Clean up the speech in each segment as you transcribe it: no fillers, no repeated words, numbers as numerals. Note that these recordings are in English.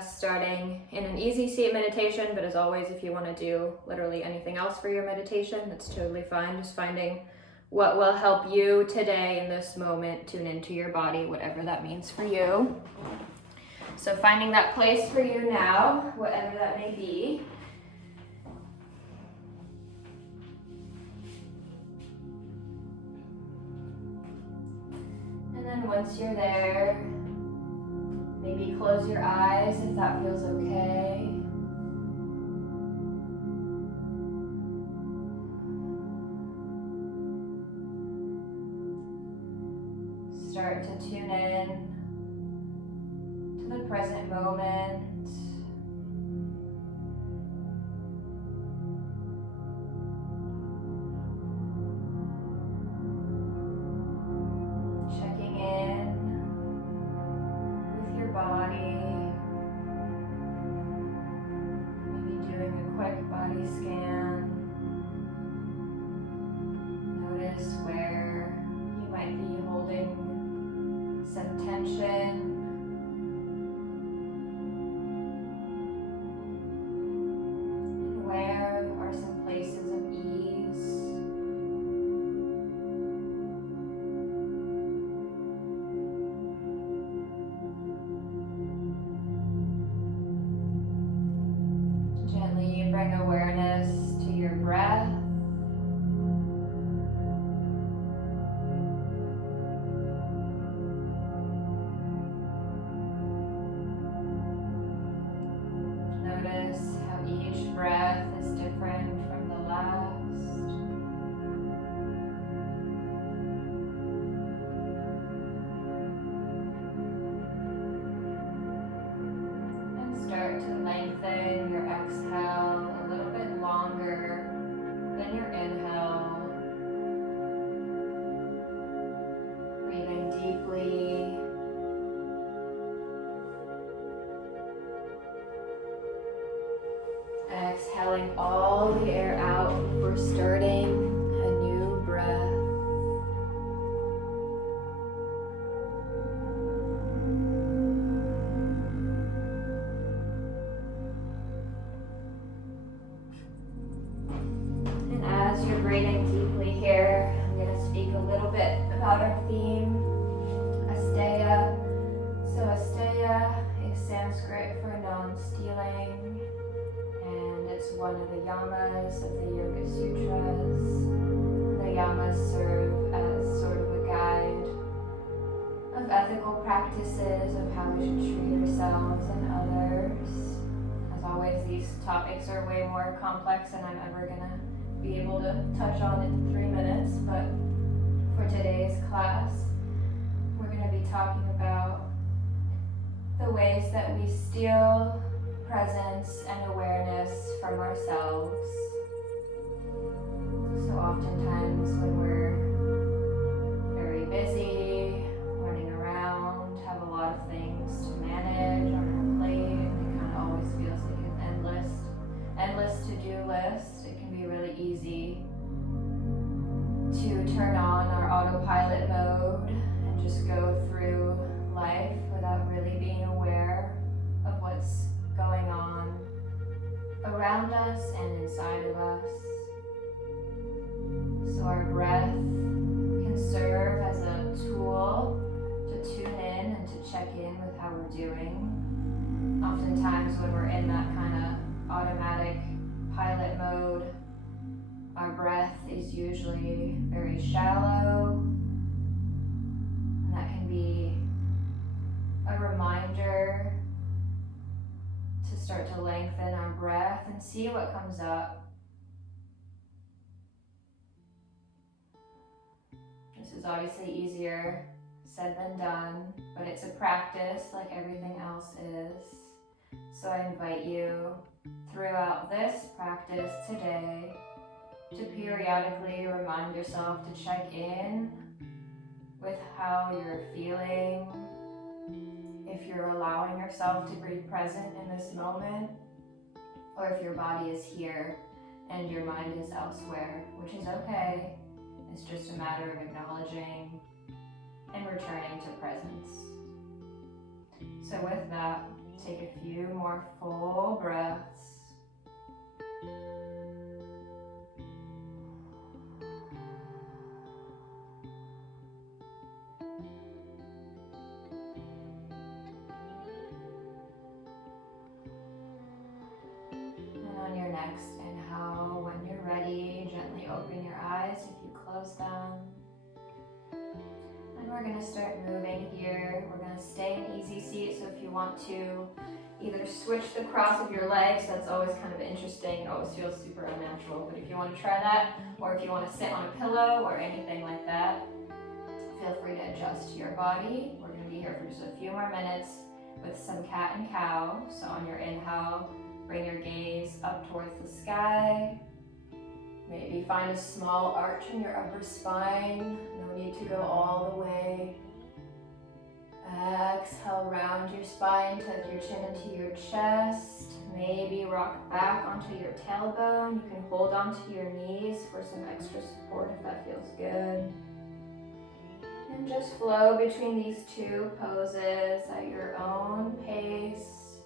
suggest starting in an easy seat meditation, but as always, if you want to do literally anything else for your meditation, that's totally fine. Just finding what will help you today in this moment, tune into your body, whatever that means for you. So finding that place for you now, whatever that may be. And then once you're there, maybe close your eyes if that feels okay. Start to tune in to the present moment. Checking in with your body. Maybe doing a quick body scan. Notice where you might be holding some tension. And where are some places of ease? Gently bring awareness to your breath. Notice how each breath is different from the last. And start to lengthen your exhale a little bit longer than your inhale. Breathing deeply. Exhaling all the air out before starting a new breath. And as you're breathing deeply here, I'm going to speak a little bit about our theme, Asteya. So Asteya is Sanskrit for non-stealing. And it's one of the yamas of the Yoga Sutras. The yamas serve as sort of a guide of ethical practices of how we should treat ourselves and others. As always, these topics are way more complex than I'm ever going to be able to touch on in 3 minutes, but for today's class, we're going to be talking about the ways that we steal presence and awareness from ourselves. So oftentimes when we're very busy, running around, have a lot of things to manage on our plate, it kind of always feels like an endless to-do list. It can be really easy to turn on our autopilot mode and just go through life without really being aware of what's going on around us and inside of us. So our breath can serve as a tool to tune in and to check in with how we're doing. Oftentimes when we're in that kind of automatic pilot mode, our breath is usually very shallow, and that can be a reminder to start to lengthen our breath and see what comes up. This is obviously easier said than done, but it's a practice like everything else is. So I invite you throughout this practice today to periodically remind yourself to check in with how you're feeling, if you're allowing yourself to be present in this moment, or if your body is here and your mind is elsewhere, which is okay. It's just a matter of acknowledging and returning to presence. So with that, take a few more full breaths. And on your next inhale, when you're ready, gently open your eyes if you close them. And we're going to start moving here. We're going to stay in easy seat, so if you want to either switch the cross of your legs, that's always kind of interesting. It always feels super unnatural, but if you want to try that, or if you want to sit on a pillow or anything like that, feel free to adjust to your body. We're going to be here for just a few more minutes with some cat and cow. So on your inhale, bring your gaze up towards the sky. Maybe find a small arch in your upper spine. No need to go all the way. Exhale, round your spine, tuck your chin into your chest. Maybe rock back onto your tailbone. You can hold onto your knees for some extra support if that feels good. And just flow between these two poses at your own pace.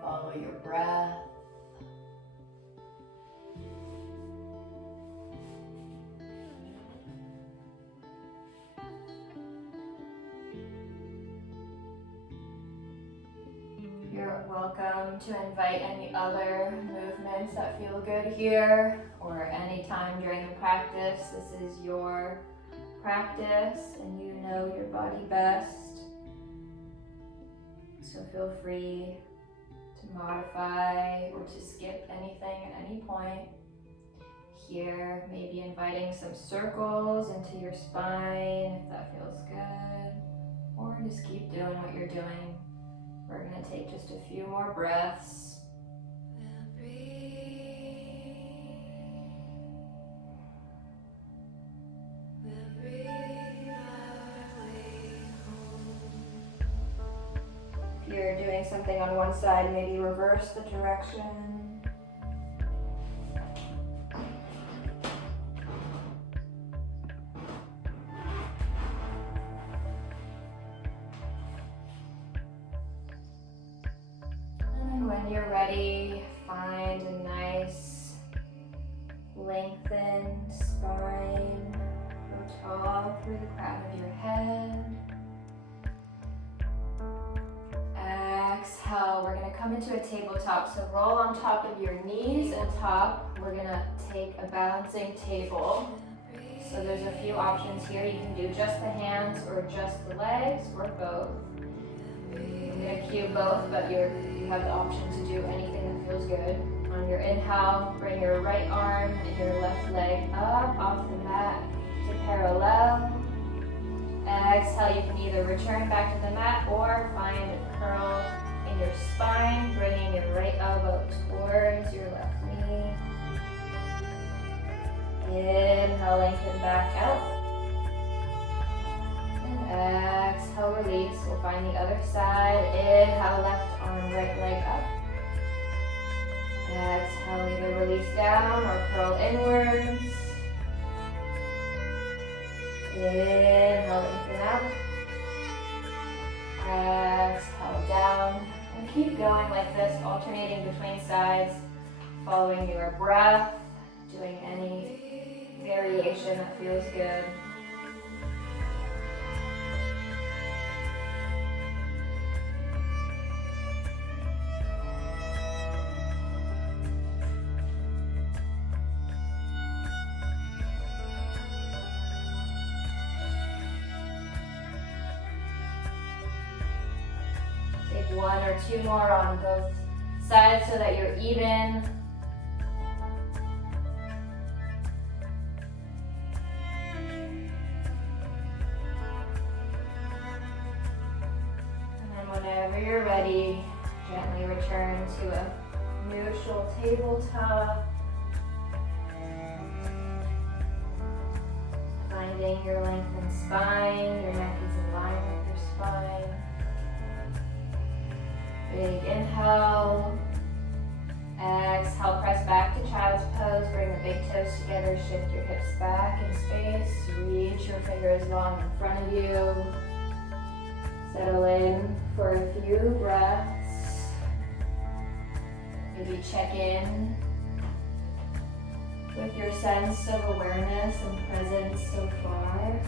Follow your breath. You're welcome to invite any other movements that feel good here, or any time during the practice. This is your practice and you know your body best. So feel free to modify or to skip anything at any point. Here, maybe inviting some circles into your spine if that feels good, or just keep doing what you're doing. We're going to take just a few more breaths. If you're doing something on one side, maybe reverse the direction. When you're ready, find a nice lengthened spine. Go tall through the crown of your head. Exhale, we're going to come into a tabletop. So roll on top of your knees and top. We're going to take a balancing table. So there's a few options here. You can do just the hands or just the legs or both. I'm going to cue both, but you have the option to do anything that feels good. On your inhale, bring your right arm and your left leg up off the mat to parallel. Exhale, you can either return back to the mat or find a curl in your spine, bringing your right elbow towards your left knee. Inhale, lengthen back out. And exhale, release. We'll find the other side. Inhale, left arm, right leg up. Exhale, either release down or curl inwards. Inhale, lengthen out. Exhale, down. And keep going like this, alternating between sides, following your breath, doing any variation that feels good. Take one or two more on both sides so that you're even. And then whenever you're ready, gently return to a neutral tabletop. Finding your lengthened spine, your neck is in line with your spine. Big inhale. Exhale, press back to child's pose. Bring the big toes together. Shift your hips back in space. Reach your fingers long in front of you. Settle in for a few breaths. Maybe check in with your sense of awareness and presence so far.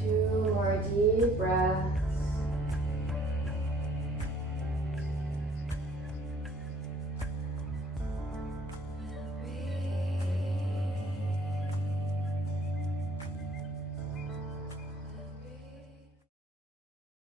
Two more deep breaths.